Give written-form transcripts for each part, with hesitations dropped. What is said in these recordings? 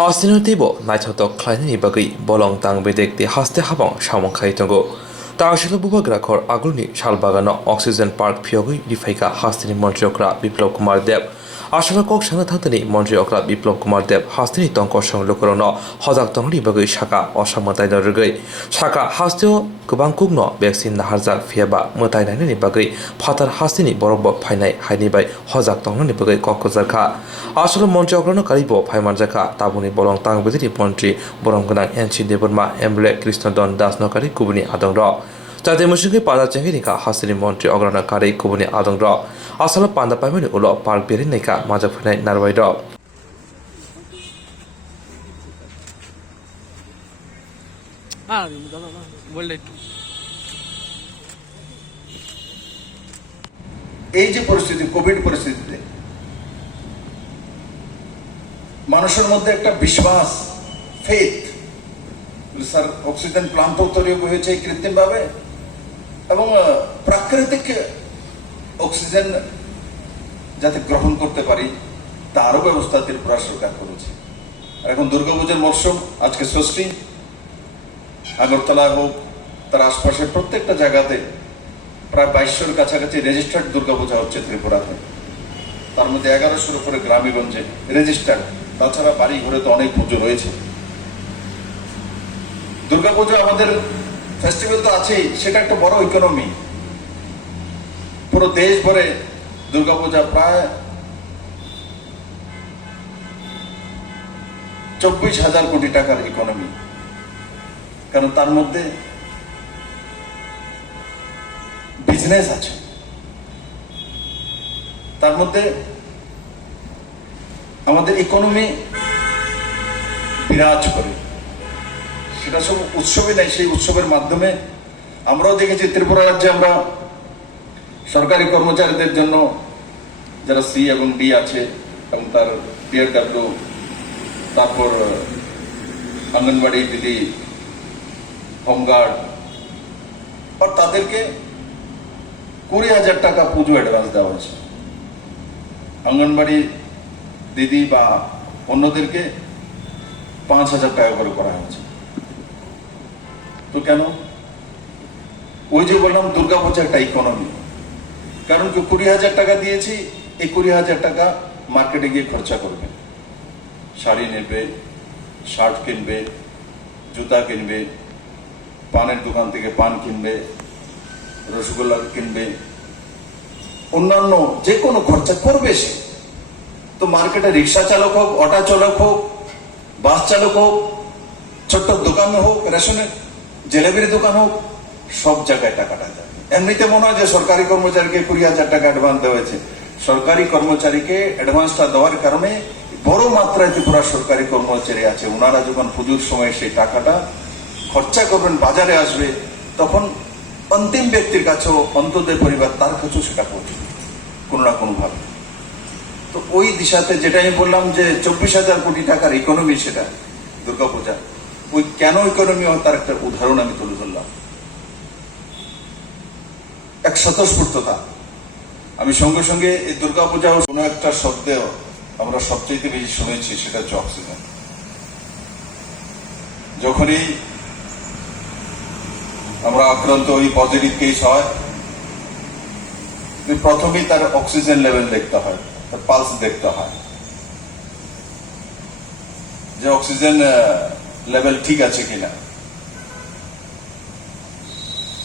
हासिनोतेबो नायथावथाव खालायनायनि बागै बलं तां बेदेगते हास्ते हाबां सामंखाय दंगो तांसिल बुबाग्राखर आगुलनि सालबागानाव अक्सिजेन पार्क फियगै रिफाइका हास्तिनि मन्त्रि अक्रा बिप्लब कुमार देब आसल कक साना थांतनि मन्त्रि अक्रा बिप्लब कुमार देब हास्तिनि तंकर संलुकरनो हजाक तंगनि बागै साका असामताय दरगै साका हास्तियो गोबां कुगनो वैक्सीन नाहारजाक फियाबा मोतायनायनि बागै फातार हास्तिनि बरब फायनाय हायनिबाय हजाक तंगनि बागै ककजारखा आसल मन्त्रि अक्रानो कारिबो फायमानजाखा ताबुनि बलं तां बेदिनि मन्त्रि बरमगोनां एनसि देबरमा एमएलए कृष्णदन दास नकारि कुबुनि आदं र जाते मुसुखै पादा चेंगिनिका हास्तिनि मन्त्रि अग्रना कारि कुबुनि आदं र आसल पान्दा पाइमानि उलो पार्क बेरिनायका माजा फैनाय नारवाय र এই যে পরিস্থিতি কোভিড পরিস্থিতিতে মানুষের মধ্যে একটা বিশ্বাস ফেথ স্যার অক্সিজেন প্লান্ট তৈরি হয়েছে কৃত্রিম ভাবে এবং প্রাকৃতিক অক্সিজেন যাতে গ্রহণ করতে পারি তারও ব্যবস্থা ত্রিপুরা সরকার করেছে। এখন দুর্গাপূজার মরশুম, আজকে ষষ্ঠী, আগরতলায় হোক তার আশপাশের প্রত্যেকটা জায়গাতে প্রায় 2200-র কাছাকাছি রেজিস্টার্ড দুর্গাপূজা হচ্ছে ত্রিপুরাতে। তার মধ্যে 1100-র উপরে গ্রামীগঞ্জে রেজিস্টার্ড, তাছাড়া বাড়ি ঘরে তো অনেক পুজো রয়েছে। দুর্গাপূজা আমাদের ফেস্টিভ্যাল তো আছেই, সেটা একটা বড় ইকোনমি। পুরো দেশ ভরে দুর্গাপূজা প্রায় 24,000 কোটি টাকার ইকোনমি, কারণ তার মধ্যে বিজনেস আছে, তার মধ্যে আমাদের ইকোনমি বিরাজ করে। সেটা সব উৎসবই নাই, সেই উৎসবের মাধ্যমে আমরাও দেখেছি ত্রিপুরা রাজ্যে আমরা সরকারি কর্মচারীদের জন্য যারা সি এবং ডি আছে এবং তার ডিআরডব্লিউ, তারপর অঙ্গনবাড়ি দিদি, হোমগার্ড, আর তাদেরকে 20,000 টাকা পুজো অ্যাডভান্স দেওয়া হয়েছে। অঙ্গনবাড়ি দিদি বা অন্যদেরকে 5,000 টাকা করে করা হয়েছে। তো কেন? ওই যে বললাম দুর্গাপূজা একটা ইকোনমি, কারণ 20,000 টাকা দিয়েছি, এই 20,000 টাকা মার্কেটে গিয়ে খরচা করবে, শাড়ি নেবে, শার্ট কিনবে, জুতা কিনবে, পানের দোকান থেকে পান কিনবে, রসগোল্লা কিনবে, অন্যান্য যে কোনো খরচা করবে সে। তো মার্কেটে রিক্সা চালক হোক, অটো চালক হোক, বাস চালক হোক, ছোট্ট দোকান হোক, রেশনের জেলেবির দোকান হোক, সব জায়গায় টাকাটা যায়। এমনিতে মনে হয় যে সরকারি কর্মচারীকে 20,000 টাকা অ্যাডভান্স দেওয়া হয়েছে। সরকারি কর্মচারীকে অ্যাডভান্সটা দেওয়ার কারণে বড় মাত্রায় ত্রিপুরা সরকারি কর্মচারী আছে, ওনারা যখন পুজোর সময় সেই টাকাটা খরচা করবেন, বাজারে আসবে, তখন অন্তিম ব্যক্তির কাছেও, অন্তদের পরিবার তার কাছেও সেটা পৌঁছবে কোনো না কোনো ভাবে। তো ওই দিশাতে যেটা আমি বললাম যে 24,000 কোটি টাকার ইকোনমি, সেটা দুর্গাপূজা। ওই কেন ইকোনমি হয় তার একটা উদাহরণ আমি তুলে ধরলাম। এক স্বতঃস্ফূর্ততা। আমি সঙ্গে সঙ্গে এই দুর্গাপূজা কোনো একটা শব্দে আমরা সবচেয়ে বেশি শুনেছি, সেটা হচ্ছে অক্সিজেন। যখনই আমরা আক্রান্ত হই, পজিটিভ কেস হয়, প্রথমেই তার অক্সিজেন লেভেল দেখতে হয়, তার পালস দেখতে হয় যে অক্সিজেন লেভেল ঠিক আছে কিনা।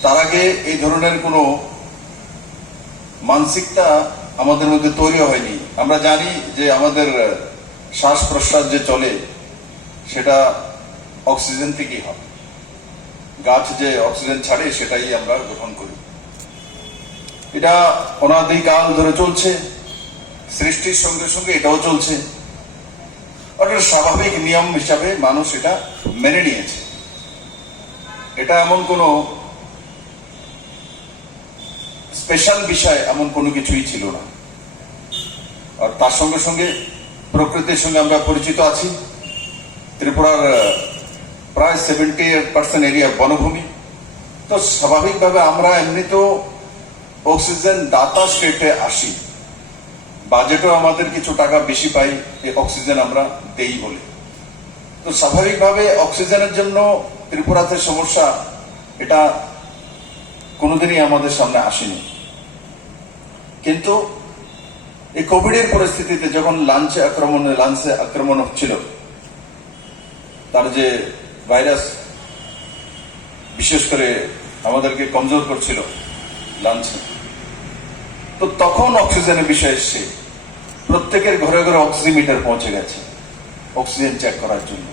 তার আগে এই ধরনের কোনো মানসিকতা আমাদের মধ্যে তৈরি হয়নি। আমরা জানি যে আমাদের শ্বাস প্রশ্বাস যে চলে সেটা অক্সিজেন থেকেই হয়, গাছ যে অক্সিজেন ছাড়ে সেটাই আমরা গ্রহণ করি। এটা অনাদিকাল ধরে চলছে, সৃষ্টির সঙ্গে সঙ্গে এটাও চলছে। অর্থাৎ স্বাভাবিক নিয়ম হিসাবে মানুষ এটা মেনে নিয়েছে। এটা এমন কোনো স্পেশাল বিষয়, এমন কোনো কিছুই ছিল না। আর তার সঙ্গে সঙ্গে প্রকৃতির সঙ্গে আমরা পরিচিত আছি। ত্রিপুরার প্রায় 70% এরিয়া বনভূমি। তো স্বাভাবিকভাবে আমরা এমনিতেও অক্সিজেন দাতা স্টেটে আসি, বাজেটও আমাদের কিছু টাকা বেশি পাই এই অক্সিজেন আমরা দেই বলে। তো স্বাভাবিকভাবে অক্সিজেনের জন্য ত্রিপুরাতে সমস্যা এটা কোনোদিনই আমাদের সামনে আসেনি, কিন্তু এই কোভিডের পরিস্থিতিতে যখন লাঞ্চে আক্রমণ হচ্ছিল, তার যে ভাইরাস বিশেষ করে আমাদেরকে কমজোর করছিল লাঞ্চে, তো তখন অক্সিজেনের বিষয় এসছে। প্রত্যেকের ঘরে ঘরে অক্সিমিটার পৌঁছে গেছে অক্সিজেন চেক করার জন্য,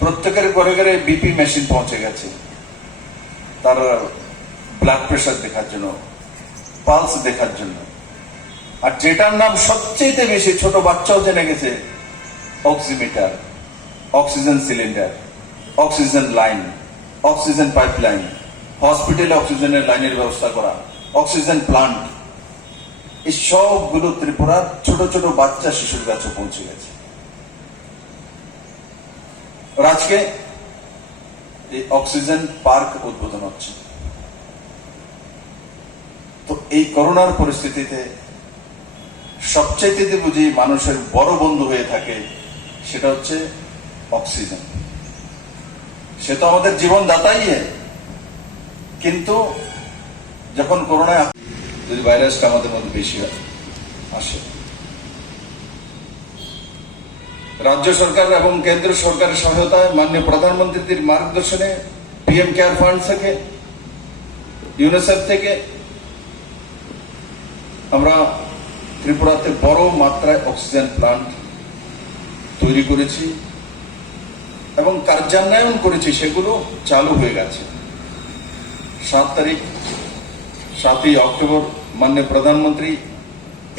প্রত্যেকের ঘরে ঘরে বিপি মেশিন পৌঁছে গেছে তার ব্লাড প্রেশার দেখার জন্য, পালস দেখার জন্য। আর যেটার নাম সবচেয়ে বেশি ছোট বাচ্চাও জেনে গেছে, oximeter, oxygen cylinder, oxygen line, oxygen pipeline, হসপিটালে অক্সিজেনের লাইনের ব্যবস্থা করা, অক্সিজেন প্লান্ট, এই সবগুলো ত্রিপুরার ছোট ছোট বাচ্চা শিশুর কাছে পৌঁছে গেছে। আর আজকে এই অক্সিজেন পার্ক উদ্বোধন হচ্ছে। তো এই করোনার পরিস্থিতিতে সবচেয়ে বুঝি মানুষের বড় বন্ধু হয়ে থাকে সেটা হচ্ছে অক্সিজেন। সে তো আমাদের জীবনদাতাই, কিন্তু যখন করোনায় যদি ভাইরাসটা আমাদের মধ্যে বেশি আসে, রাজ্য সরকার এবং কেন্দ্র সরকারের সহায়তায় মাননীয় প্রধানমন্ত্রীর মার্গদর্শনে পিএম কেয়ার ফান্ড থেকে, ইউনিসেফ থেকে আমরা ত্রিপুরাতে বড় মাত্রায় অক্সিজেন প্লান্ট তৈরি করেছি এবং কার্যান্বয়ন করেছি, সেগুলো চালু হয়ে গেছে। 7 অক্টোবর মাননীয় প্রধানমন্ত্রী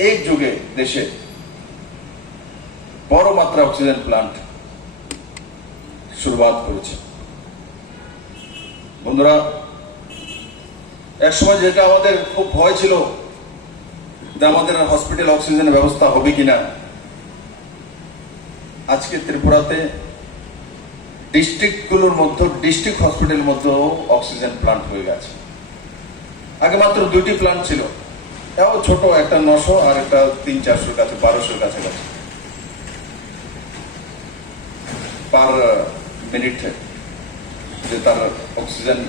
একযোগে দেশে বড় মাত্রা অক্সিজেন প্লান্ট শুরুয়াত করেছে। বন্ধুরা, এক সময় যেটা আমাদের খুব ভয় ছিল যে আমাদের হসপিটাল অক্সিজেনের ব্যবস্থা হবে কিনা, আজকে ত্রিপুরাতে ডিস্ট্রিক্টগুলোর মধ্যে, ডিস্ট্রিক্ট হসপিটালের মধ্যেও অক্সিজেন প্লান্ট হয়ে গেছে। আগে মাত্র 2টি প্লান্ট ছিল, তাও ছোট, একটা 900 আর একটা 300-400 কাছে, 1200 কাছাকাছি পার মিনিটে যে তার অক্সিজেন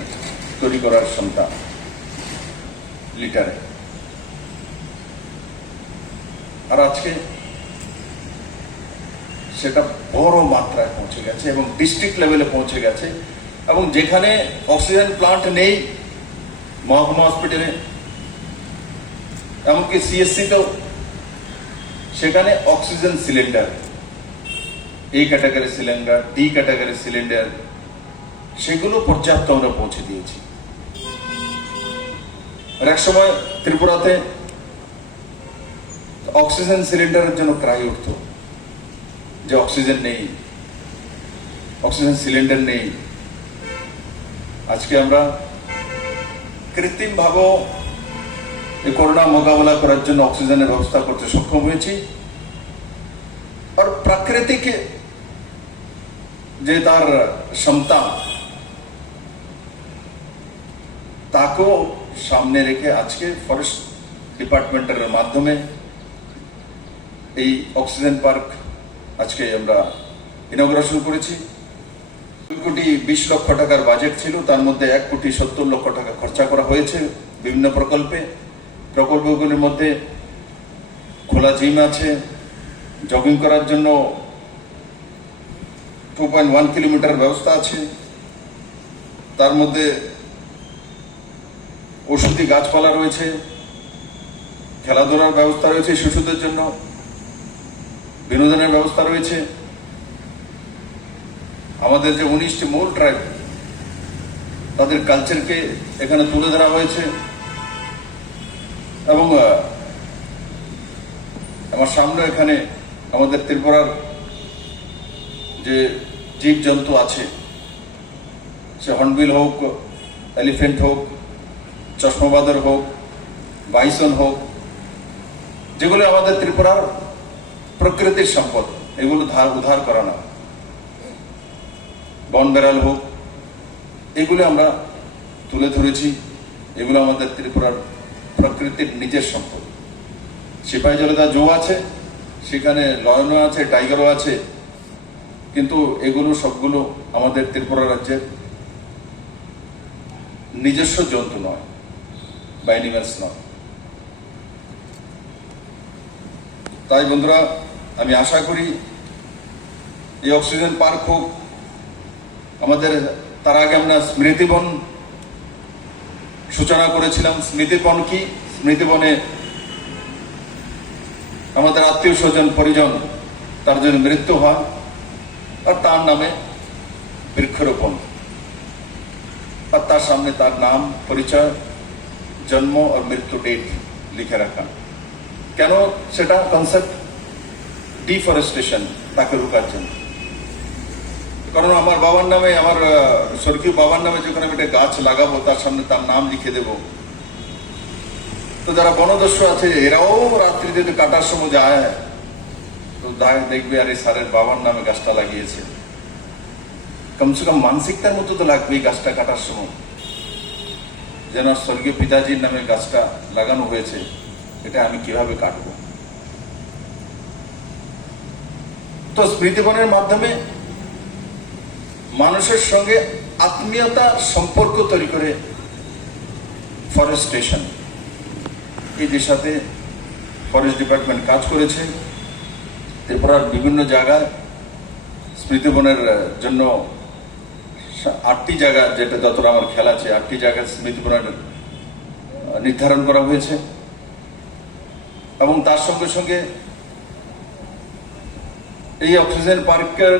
তৈরি করার ক্ষমতা লিটারে। আর আজকে সেটা বড় মাত্রায় পৌঁছে গেছে এবং ডিস্ট্রিক্ট লেভেলে পৌঁছে গেছে। এবং যেখানে অক্সিজেন প্লান্ট নেই মহকুমা হসপিটালে, এমনকি সিএসসিতেও, সেখানে অক্সিজেন সিলিন্ডার, এই category cylinder, D category cylinder, সেগুলো পর্যাপ্ত আমরা পৌঁছে দিয়েছি। আর এক সময় ত্রিপুরাতে অক্সিজেন সিলিন্ডারের জন্য ক্রাই উঠত যে অক্সিজেন নেই, অক্সিজেন সিলিন্ডার নেই। আজকে আমরা কৃত্রিম ভাবে এই করোনা মোকাবেলা করার জন্য অক্সিজেনের ব্যবস্থা করতে সক্ষম হয়েছি। আর প্রাকৃতিক যে তার ক্ষমতা, তাকেও সামনে রেখে আজকে ফরেস্ট ডিপার্টমেন্টের মাধ্যমে এই অক্সিজেন পার্ক আজকে আমরা ইনগ্রেশন করেছি। 2,20,00,000 টাকার বাজেট ছিল, তার মধ্যে 1,70,00,000 টাকা খরচা করা হয়েছে বিভিন্ন প্রকল্পগুলির মধ্যে খোলা জিম আছে, জগিং করার জন্য 2.1 কিলোমিটার ব্যবস্থা আছে, তার মধ্যে ঔষধি গাছপালা রয়েছে, খেলাধুলার ব্যবস্থা রয়েছে, শিশুদের জন্য বিনোদনের ব্যবস্থা রয়েছে। আমাদের যে 19টি মূল ট্রাইব, তাদের কালচারকে এখানে তুলে ধরা হয়েছে। এবং আমার সামনে এখানে আমাদের ত্রিপুরার যে জীবজন্তু আছে, সে হর্নবিল হোক, এলিফেন্ট হোক, চশমাবাদর হোক, বাইসন হোক, যেগুলো আমাদের ত্রিপুরার প্রকৃতির সম্পদ, এগুলো উদ্ধার করা না, বন বেড়াল হোক, এগুলো আমরা তুলে ধরেছি। এগুলো আমাদের ত্রিপুরার প্রকৃতির নিজের সম্পদ। সিপাহী জলেদা জু আছে, সেখানে লয়নও আছে, টাইগারও আছে, কিন্তু এগুলো সবগুলো আমাদের ত্রিপুরা রাজ্যের নিজস্ব জন্তু নয় বা অ্যানিমেলস নয়। তাই বন্ধুরা, আমি আশা করি এই অক্সিজেন পার্ক হোক, আমাদের তার আগে আমরা স্মৃতিবন সূচনা করেছিলাম। স্মৃতিবন কি? স্মৃতিবনে আমাদের আত্মীয় স্বজন পরিজন তার যদি মৃত্যু হয় আর তার নামে বৃক্ষরোপণ, আর তার সামনে তার নাম, পরিচয়, জন্ম আর মৃত্যু ডেট লিখে রাখা। কেন সেটা কনসেপ্ট? ডিফরেস্টেশন, তাকে রোকার জন্য। কারণ আমার বাবার নামে, আমার স্বর্গীয় বাবার নামে যখন আমি একটা গাছ লাগাবো, তার সামনে তার নাম লিখে দেব, তো যারা বনদস্যু আছে এরাও রাত্রি যদি কাটার সময় যায়, তো দেখবে আরে স্যারের বাবার নামে গাছটা লাগিয়েছে। কমসে কম মানসিকতার মতো তো লাগবে এই গাছটা কাটার সময়, যেন স্বর্গীয় পিতাজির নামে গাছটা লাগানো হয়েছে, এটা আমি কিভাবে কাটবো। তো স্মৃতিবনের মাধ্যমে মানুষের সঙ্গে আত্মীয়তার সম্পর্ক তৈরি করে ফরেস্টেশন, এই দিশাতে ফরেস্ট ডিপার্টমেন্ট কাজ করেছে। ত্রিপুরার বিভিন্ন জায়গায় স্মৃতিবনের জন্য 8টি জায়গা, যেটা যতটা আমার খেয়াল আছে, 8টি জায়গায় স্মৃতিবনের নির্ধারণ করা হয়েছে। এবং তার সঙ্গে সঙ্গে এই অক্সিজেন পার্কের